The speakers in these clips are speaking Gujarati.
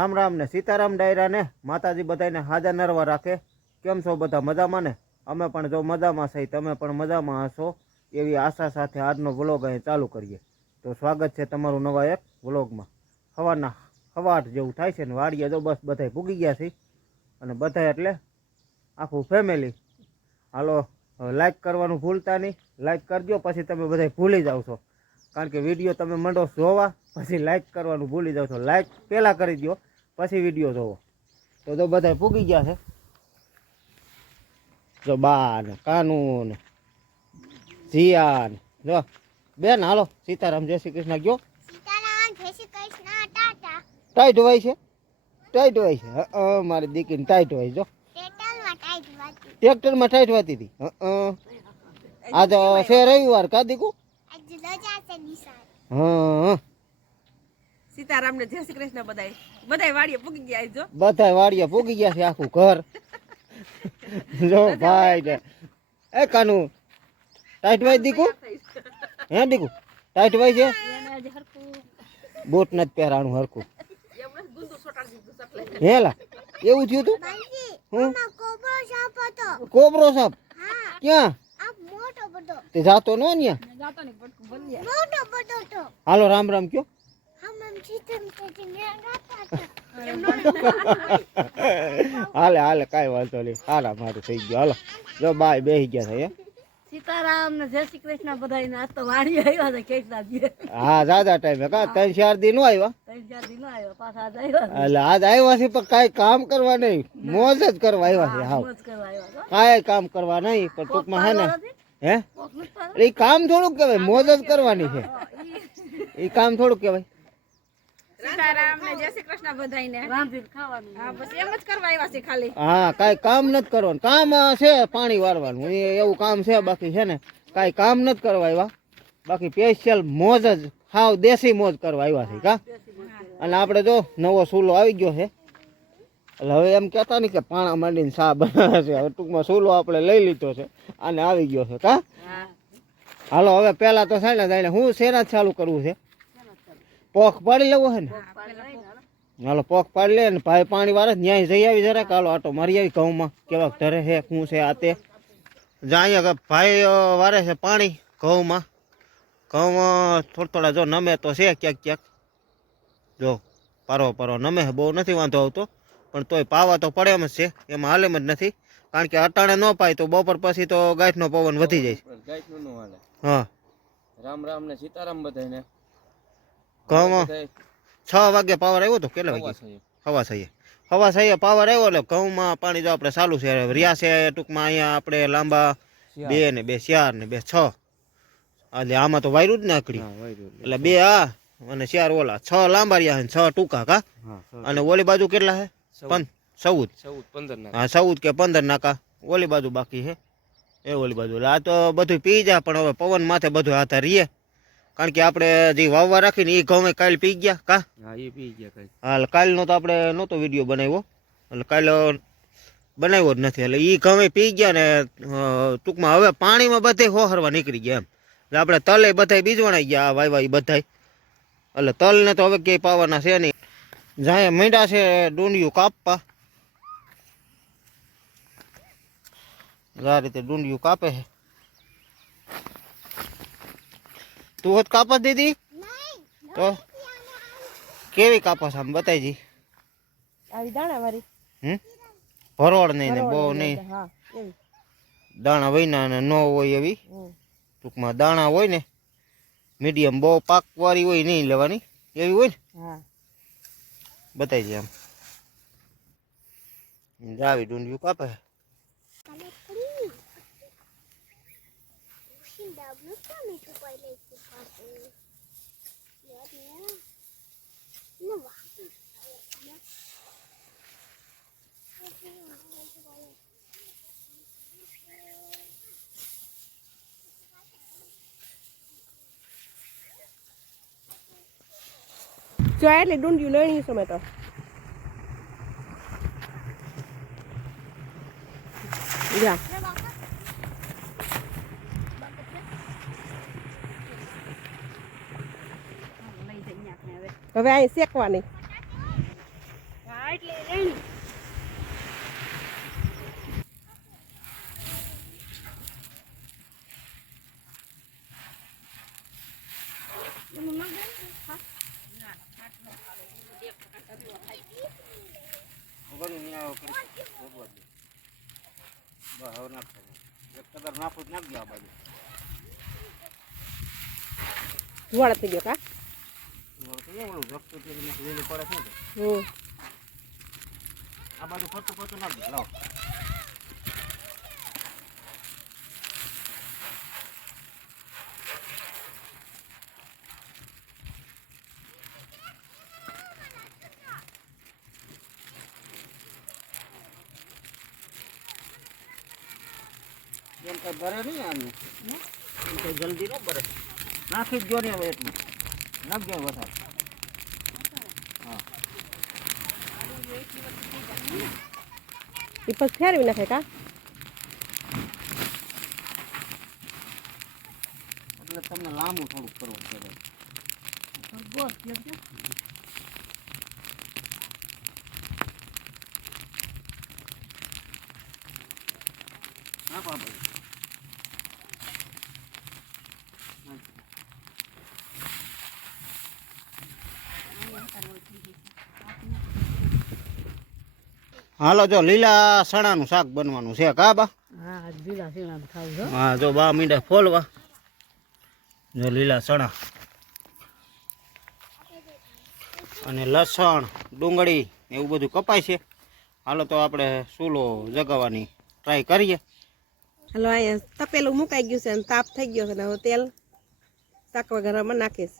રામ રામ ને સીતારામ ડાયરા ને માતાજી બધાને હાજર નરવા રાખે। કેમ છો બધા મજામાં ને? અમે પણ જો મજામાં છે, તમે પણ મજામાં હશો એવી આશા સાથે આજનો વ્લોગ અહીં ચાલુ કરીએ। તો સ્વાગત છે તમારું નવા એક વ્લોગમાં। સવારના 8 જેવું થાય છે ને વાડીએ જો બસ બધાય પૂગી ગયા છે અને બધાય એટલે આખું ફેમિલી। હાલો લાઈક કરવાનું ભૂલતા નહીં, લાઈક કરજો પછી તમે બધાય ભૂલી જાવ છો, કારણ કે વિડીયો તમે મંડો જોવા પછી લાઈક કરવાનું ભૂલી જાવ છો। લાઈક પહેલાં કરી દો પછી વિડીયો જોવો। તો જો બધા પૂગી ગયા છે, જો બા ને કાનૂ ને જીયા ને જો બેન। હાલો સીતારામ જય શ્રી કૃષ્ણ ગયો। સીતારામ જય શ્રી કૃષ્ણ ટાટા। ટાઈટ હોય છે, ટાઈટ હોય છે। મારી દીકરીને ટાઈટ હોય જો ટ્રેક્ટરમાં ટાઈટ વાતી હતી। આજ છે રવિવાર કા દીકુ? આજે રજા છે નિશાળ। હા સીતારામ ને જય શ્રી કૃષ્ણ બધાય વાડીએ પૂગી ગયા જો બધા વાડીએ પૂગી ગયા છે આખું ઘર। જો ભાઈ ને એ કાનુ ટાઈટ વાઈ દીકુ? હે દીકુ ટાઈટ વાઈ છે? બૂટ નથી પહેરાણું હરખું હેલા એવું થયું તું? હું કોબરો સાપ હતો। કોબરો સાપ? હા ક્યાં? આ મોટો બડો તે જાતો નો ન્યા? જાતો ને પટકું બોલ્યા મોટો બડો તો હાલો રામ રામ કયો। હમ સીતમ તે મે ગાતા હાલે હાલે કાંઈ વાંધો નહીં, હારા મારું થઈ ગયું। હાલો જો બાય બેસી ગયા છે। સીતારામ ને જય શ્રી કૃષ્ણ બધાય આજ તો વાડી આવ્યા છે કેટલા દિવસ। હા જાજા ટાઈમે કા 3-4 દી નો આવ્યા? 3-4 દિન આવ્યા પાછા આજ આવ્યા એટલે આજ આવ્યા છે પણ કાંઈ કામ કરવા નહીં, મોજ જ કરવા આવ્યા છે। હાવ મોજ કરવા આવ્યા કાંઈ કામ કરવા નહીં, પણ ટૂંકમાં હે ને હે કોક નથી પાડો? એ કામ થોડુંક કહેવાય, મોજ જ કરવાની છે। એ કામ થોડુંક કહેવાય। સીતારામ ને જય શ્રી કૃષ્ણ બધાયને રાંધીને ખાવાનું। હા બસ એમ જ કરવા આવ્યા છે ખાલી। હા કાંઈ કામ નથી કરવાનું, કામ છે પાણી વારવાનું એવું કામ છે, બાકી છે ને કાંઈ કામ નથી કરવા આવ્યા। બાકી સ્પેશિયલ મોજ જ હાવ દેશી મોજ કરવા આવ્યા છે કા। અને આપણે જો નવો ચૂલો આવી ગયો છે, એટલે હવે એમ કહેતા નહીં કે પાણા માંડીને શા બનાવે છે, હવે ટૂંકમાં ચૂલો આપણે લઈ લીધો છે અને આવી ગયો છે કા। હાલો હવે પહેલાં તો છે ને જાણે હું શેના ચાલુ કરવું છે, પોખ પાડી લેવો છે ને? હાલો પોખ પાડી લે ને ભાઈ પાણી વાળે ન્યાય જઈ આવી જરાક। હાલો આટો મારી આવી ઘઉંમાં કેવાક ધરે છે શું છે આ તે જાય ભાઈ વારે છે પાણી ઘઉંમાં થોડા જો નમે તો છે ક્યાંક ક્યાંક, જો પારો નમે છે, બહુ નથી વાંધો આવતો, પણ તોય પાવા તો પડે એમ જ છે, એમાં હાલેમ જ નથી, કારણ કે અટાણે ન પાય તો બપોર પછી તો ગાંઠનો પવન વધી જાય। હા રામ રામ ને સીતારામ બધાને। ઘઉંમાં 6 વાગે પાવર આવ્યો તો, કેટલા વાગે? હવા સહીએ પાવર આવ્યો એટલે ઘઉંમાં પાણી જો આપણે ચાલુ છે રહ્યા છે ટૂંકમાં અહીંયા આપણે લાંબા 2 ને 2 4 ને 2 6, એટલે આમાં તો વાયરું જ નાખડી, એટલે 2 આ અને 4 ઓલા, 6 લાંબા રહ્યા છે 6 ટૂંકા કા। અને ઓલી બાજુ કેટલા છે? 14 હા 14 કે 15 નાકા ઓલી બાજુ બાકી છે એ ઓલી બાજુ। એટલે આ તો બધું પી જાય, પણ હવે પવન માથે બધું હાથે રહીએ, કારણ કે આપણે જે વાવવા રાખીને એ ઘઉં કાલ પી ગયા કા। હાલ કાલનો તો આપણે નહોતો વિડીયો બનાવ્યો, એટલે કાલે બનાવ્યો જ નથી, એટલે એ ઘઉં પી ગયા ને ટૂંકમાં હવે પાણીમાં બધે હોહરવા નીકળી ગયા એમ, એટલે આપણે તલે બધાય બીજવાણાઈ ગયા આ વાયવા એ બધાય, એટલે તલને તો હવે ક્યાંય પાવાના છે નહીં। જાય મીંડા છે ડુંડિયું કાપવા, આ રીતે ડુંડિયું કાપે છે। તું હોત કાપા દીધી તો કેવી કાપસ આમ બતાવી જી? આવી દાણા વાળી ભરોળ નહીં ને બહુ નહીં, દાણા વહીના ને ન હોય એવી, ટૂંકમાં દાણા હોય ને મીડિયમ, બહુ પાકવાળી હોય નહીં લેવાની, એવી હોય ને બતાવી જી આમ। જાવી ડુંડિયું કાપે જો એટલે ડુંડિયું લેણી છે મેં તો। જા હવે અહીં શેકવાની। ધોળા થઈ ગયો કા આ બાજુ ફરતું ફરતું નાખી લાવો. એમ કઈ ભરે નહીં આનું, એમ કઈ જલ્દી ન ભરે. નાખી જ જો ને હવે એટલું નાખજો વધારે. હા એ પછી ફેરવી નાખે કા એટલે તમને લાંબુ થોડુંક કરવું પડે. નાખો આપણે. હાલો જો લીલા સણાનું શાક બનવાનું છે કા બા? હા લીલા શીણા ખાવું છો હા જો બા મીંડા ફોલવા. જો લીલા સણા અને લસણ ડુંગળી એવું બધું કપાય છે. હાલો તો આપણે ચૂલો જગાવવાની ટ્રાય કરીએ. હાલો અહીંયા તપેલું મુકાઈ ગયું છે અને તાપ થઈ ગયો છે ને હવે તેલ શાક વઘારવામાં નાખીશ.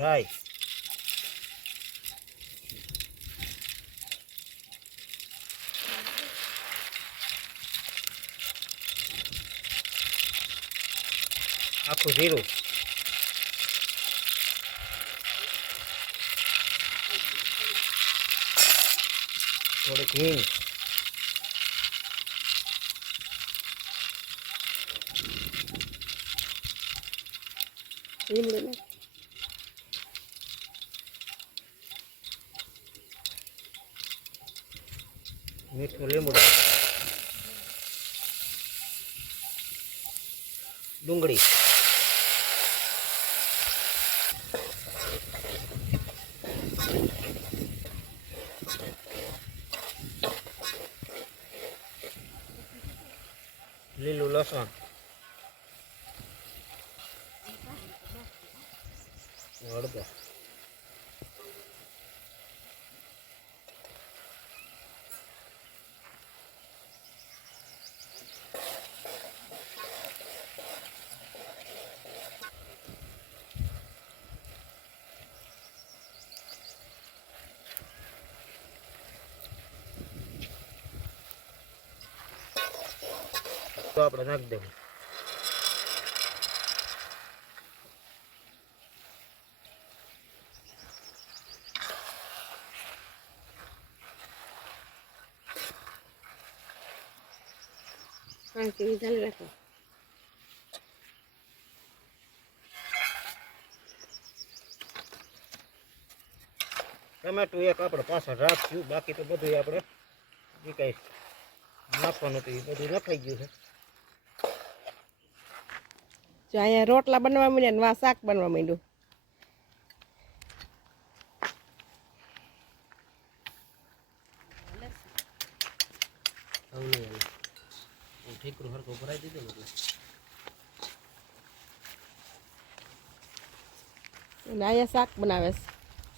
રાઈ આખું જીરું થોડીક હિંગ લીમડું નાખ. મીઠું લીમડું ડુંગળી લીલું લસણ હળદર તો આપણે નાખી દેવું. હા કેવી ચાલી રાખો. ટમેટું એક આપણે પાછળ રાખશું, બાકી તો બધું આપણે જે કઈ નાખવાનું હતું એ બધું નખાઈ ગયું છે. જો અહીંયા રોટલા બનવા માંડ્યા ને વા શાક બનવા માંડ્યું. ઠીકરું હરખું ભરાઈ દીધું ને અને અહીંયા શાક બનાવે છે.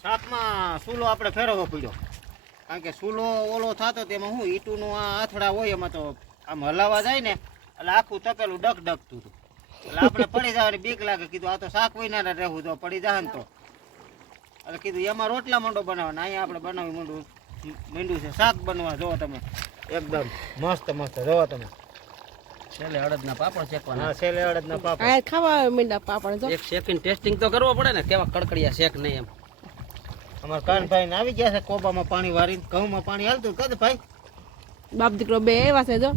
શાકમાં સૂલો આપણે ફેરવવો પડ્યો, કારણ કે સૂલો ઓલો થતો તેમાં શું ઈટુનું આ આથડા હોય એમાં તો આમ હલાવા જાય ને એટલે આખું તપેલું ડગતું હતું. એટલે આપણે પડી જવાની બીક લાગે. કીધું આ તો શાક વિના રહેવું તો પડી જાય ને તો, એટલે કીધું એમાં રોટલા માંડો બનાવવાના. અહીંયા આપણે બનાવી માંડ્યું છે શાક બનવા. જોવો તમે એકદમ મસ્ત મસ્ત. જોવો તમે છેલ્લે અડદના પાપડ શેકવાના. હા છેલ્લે અડદના પાપડ. આ ખાવા માંડ્યા પાપડ જો. એક શેકીને ટેસ્ટિંગ તો કરવો પડે ને કેવા કડકડિયા શેક નહીં એમ. અમારા કાનભાઈ ને આવી ગયા છે કોબામાં પાણી વારીને. ઘઉંમાં પાણી હાલતું કદ ભાઈ બાપ દીકરો બે એવા છે જો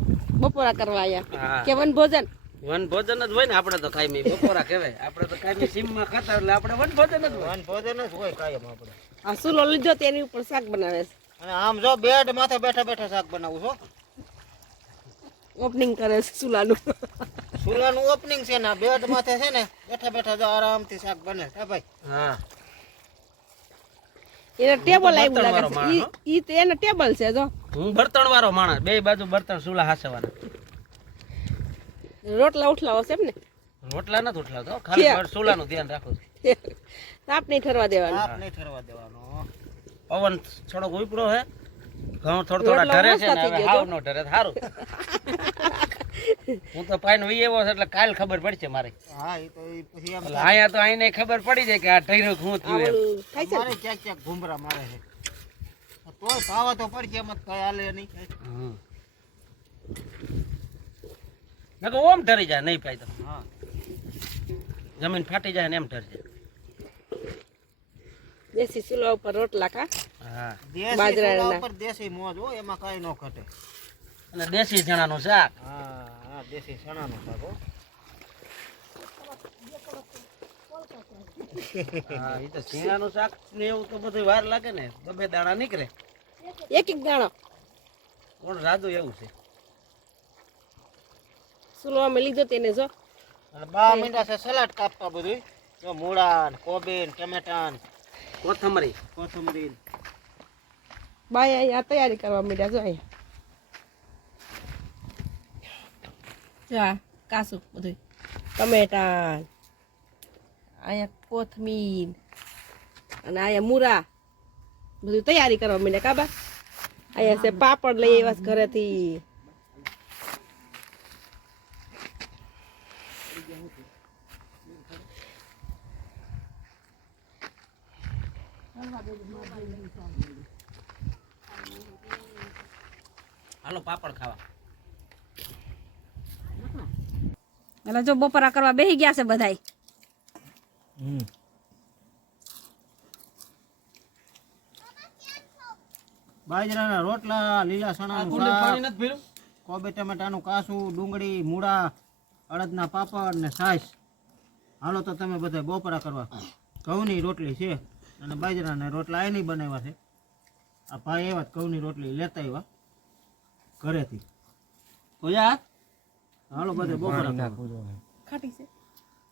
બપોરા કરવા આયા હા કે વન ભોજન વન ભોજન જ હોય ને આપણે તો કાયમી બપોરા કહેવાય આપણે તો કાયમી સીમમાં ખાતા એટલે આપણે વન ભોજન જ હોય વન ભોજન જ હોય કાયમ આપણે. આ સુલો લીધો તેની ઉપર શાક બનાવે છે અને આમ જો બેડ માથે બેઠા બેઠા શાક બનાવું છો. ઓપનિંગ કરે છે સુલાનું ચૂલાનું ઓપનિંગ છે ને આ બેડ માથે છે ને બેઠા બેઠા જો આરામથી શાક બને હે ભાઈ. હા એને ટેબલ આવ્યું બર્તણ લાગે વાળો છે માણસ, ઈ તો એને ટેબલ છે જો હું બર્તણ વાળો માણસ બે બાજુ બર્તણ ચૂલા હાસવાના રોટલા ઉઠલાવો છે એમ ને રોટલા નથી ઉઠલાવતો ખાલી ચૂલાનું ધ્યાન રાખું છું તાપ નહીં ઠરવા દેવાનું તાપ નહીં ઠરવા દેવાનો. પવન થોડોક ઉપડો હે ઘઉં થોડા ઢરે છે ને હવે હાવ નો ઢરે સારું હું તો પાઈન વહી આવ્યો છે એટલે કાલ ખબર પડશે મારે હા એ તો ઈ પછી એમ એટલે અહીંયા તો આઈને ખબર પડી જાય કે આ ઢર્યું શું થયું એમ ઓલું થાય છે ને? મારે ક્યાંક ક્યાંક ઘુમરા મારે છે તોય પાવા તો પડશે એમ જ કઈ હાલે નહીં. નકર ઓમ ઢરી જાય નહીં પાય તો હા જમીન ફાટી જાય ને એમ ઢરશે દેશી ચૂલા ઉપર રોટલા ખા હા દેશી બાજરાના. ચૂલા ઉપર દેશી મોજ હોય એમાં કઈ ન ઘટે. અને દેશી ચણાનું શાક હા હા દેશી ચણાનું શાક હો. હા એ તો શીણાનું શાક ને એવું તો બધું વાર લાગે ને બબે દાણા નીકળે એક એક દાણો કોણ રાધું એવું છે ચૂલો અમે લીધો તેને જો અને 2 મીંડા છે સલાડ કાપવા બધું જો મૂળા ને કોબી ને ટમેટા ને કોથમરી કોથમરી ને. બાય અહીંયા તૈયારી કરવા માંડ્યા જો અહીંયા જો આ કાસું બધું ટમેટા અહીંયા કોથમીર અને અહીંયા મૂરા બધું તૈયારી કરવા માંડ્યા કાબા અહીંયા છે પાપડ લઈ આવ્યા છે ઘરેથી હાલો પાપડ ખાવા એટલે જો બપોરા કરવા બેસી ગયા છે બધાય બાજરાના રોટલા લીલા ચણાનું પાણી શાક નથી પીલું કોબી ટમેટાનું કાસું ડુંગળી મૂળા અડદના પાપડ ને છાશ. હાલો તો તમે બધા બપોરા કરવા. ઘઉંની રોટલી છે અને બાજરાના રોટલા એની બનાવ્યા છે. આ ભાઈ એવા ઘઉંની રોટલી લેતા આવ્યા ઘરેથી. કોયા હાલો બધા બપોરા કરવા. ખાટી છે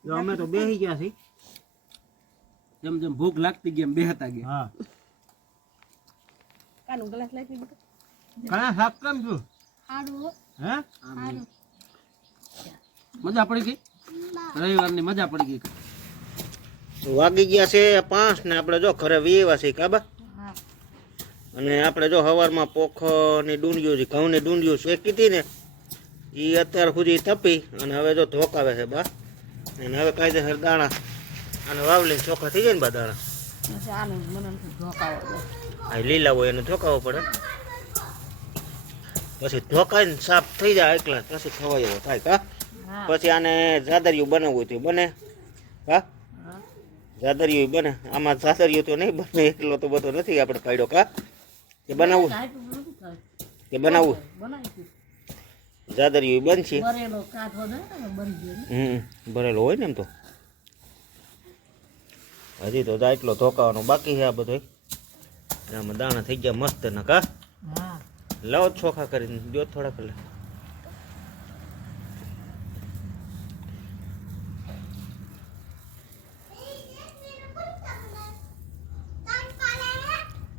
જો અમે તો બેસી ગયા છીએ. જેમ જેમ ભૂખ લાગતી ગઈ એમ બેહતા ગયા હા કાનું ગ્લાસ લાગી બેટા કયા શાક કેમ છું સારું હે મજા પડી ગઈ રવિવારની મજા પડી ગઈ વાગી ગયા છે 5 ને આપણે જો ઘરે વીવા છે કાબા. અને આપણે જો સવારમાં પોખની ડુંડિયું છે ઘઉંની ડુંડિયું શેકી હતી ને એ અત્યાર સુધી તપી અને હવે જો ધોકાવે છે બા. અને હવે કાયદેસર દાણા અને વાવલી ચોખ્ખા થઈ જાય ને બા દાણા આ લીલા હોય એને ધોકાવો પડે પછી ધોકાઈને સાફ થઈ જાય એકલા પછી ખવાય એવો થાય કા. પછી આને જાદરિયું બનાવવું હોય તો બને હા જાદરિયું બને. આમાં જાદરિયું તો નહીં બને એકલો તો બધો નથી આપણે પાડ્યો કા કે બનાવવું કે બનાવવું જાદરિયું બનશે. ભરેલો હોય ને એમ તો હજી તો એટલો ધોકાવાનો બાકી છે આ બધો. આમાં દાણા થઈ ગયા મસ્ત ના કા લાવો ચોખા કરીને દો થોડા કલાક.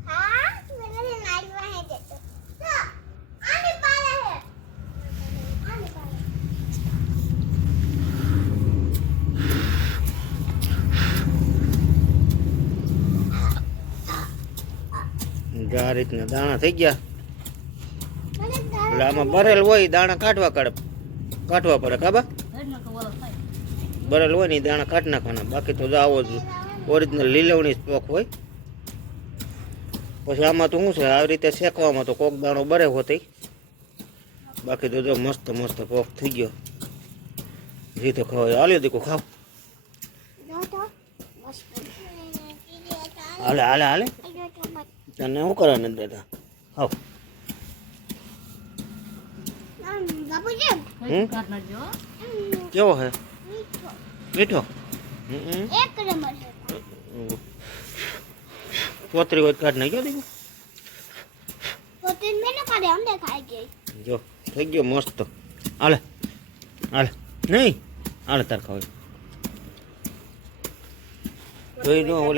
हाँ मेरे नाइट में है देखो तो आने वाला है आने वाला આ રીતના દાણા થઈ ગયા. मैंने એટલે આમાં બરેલ હોય દાણા કાઢવા પડે કાબા. બરેલ હોય ને ઈ દાણા કાઢી નાખવાના. બાકી તો આવો જ ઓરિજિનલ લીલવણી સ્ટોક હોય. પછી આમાં તો શું છે આવી રીતે શેકવામાં તો કોક દાણો બરે હોતી. બાકી તો જો મસ્ત મસ્ત પોક થઈ ગયો. રીતે ખવાય હાલ્યો દીકો ખાવ दो तो बस હાલે હાલે હાલે તને શું કરે ને દેતા ખાવ. બાપુજી હમ કેવો હે મીઠો મીઠો એક નંબર છે પોતરી હોય કાઢ નાખ્યો દીકું તો તીન મેને કાઢે અમને ખાઈ ગઈ જો થઈ ગયો મસ્ત હાલે હાલે નહીં હાલે તાર ખાવ જોઈ લો ઓલી